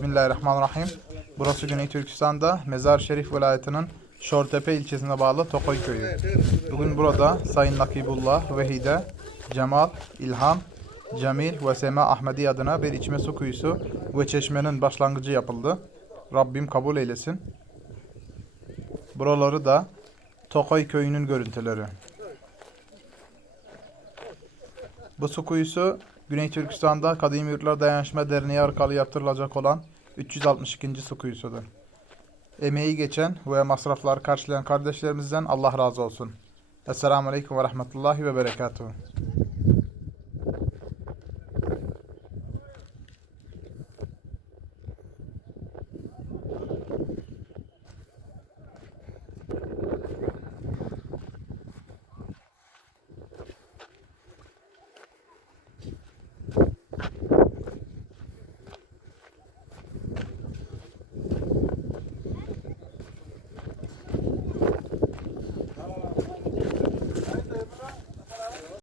Bismillahirrahmanirrahim. Burası Güney Türkistan'da Mezar Şerif vilayetinin Şortepe ilçesine bağlı Tokoy köyü. Bugün burada Sayın Nakibullah, Vehide, Cemal, İlham, Cemil ve Sema Ahmedi adına bir içme su kuyusu ve çeşmenin başlangıcı yapıldı. Rabbim kabul eylesin. Buraları da Tokoy köyünün görüntüleri. Bu su kuyusu Güney Türkistan'da Kadim Yurtlar Dayanışma Derneği arkalı yaptırılacak olan 362. su. Emeği geçen ve masrafları karşılayan kardeşlerimizden Allah razı olsun. Esselamu Aleyküm ve Rahmetullahi ve Berekatuhu.